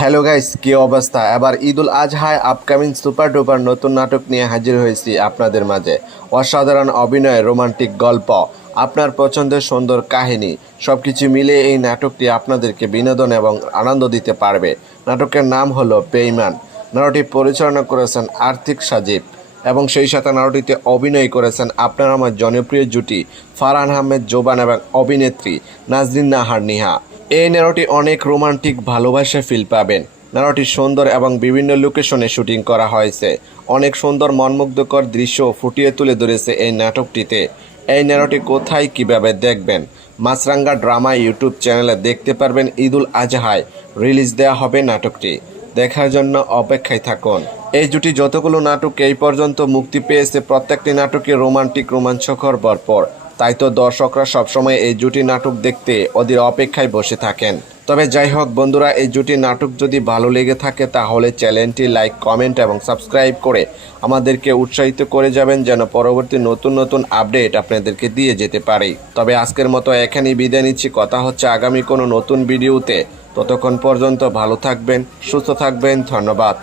Hello guys, কি অবস্থা? এবার ঈদুল আজহায় আপকামিং সুপার ডুপার নতুন নাটক নিয়ে হাজির হয়েছি আপনাদের মাঝে। অসাধারণ অভিনয়, রোমান্টিক গল্প, আপনার পছন্দের সুন্দর কাহিনী সবকিছু মিলিয়ে এই নাটকটি আপনাদেরকে বিনোদন এবং আনন্দ দিতে পারবে। নাটকের নাম হলো বেঈমান। নাটকটি পরিচালনা করেছেন আর্থিক সাজিব এবং সেই সাথে নাটকটিতে অভিনয় করেছেন আপনার আমার জনপ্রিয় জুটি ফারহান আহমেদ জোবান এবং অভিনেত্রী নাজরিন নাহার নিহা। এই নাটকটি অনেক রোমান্টিক ভালোবাসা ফিল পাবেন। নাটকটি সুন্দর এবং বিভিন্ন লোকেশনে শুটিং করা হয়েছে। অনেক সুন্দর মনমুগ্ধকর দৃশ্য ফুটিয়ে তুলে ধরেছে এই নাটকটিতে। এই নাটকটি কোথায় কিভাবে দেখবেন? মাছরাঙ্গা ড্রামা ইউটিউব চ্যানেলে দেখতে পারবেন। ঈদুল আজহায় রিলিজ দেওয়া হবে নাটকটি। দেখার জন্য অপেক্ষায় থাকুন। এই জুটি যতগুলো নাটক এই পর্যন্ত মুক্তি পেয়েছে প্রত্যেকটি নাটকে রোমান্টিক রোমাঞ্চকর ভরপুর। তাই তো দর্শকরা সবসময় এই জুটি নাটক দেখতে ওদের অপেক্ষায় বসে থাকেন। তবে যাই হোক বন্ধুরা, এই জুটি নাটক যদি ভালো লেগে থাকে তাহলে চ্যানেলটি লাইক, কমেন্ট এবং সাবস্ক্রাইব করে আমাদেরকে উৎসাহিত করে যাবেন, যেন পরবর্তী নতুন নতুন আপডেট আপনাদেরকে দিয়ে যেতে পারি। তবে আজকের মতো এখানেই বিদায় নিচ্ছি। কথা হচ্ছে আগামী কোনো নতুন ভিডিওতে। ততক্ষণ পর্যন্ত ভালো থাকবেন, সুস্থ থাকবেন। ধন্যবাদ।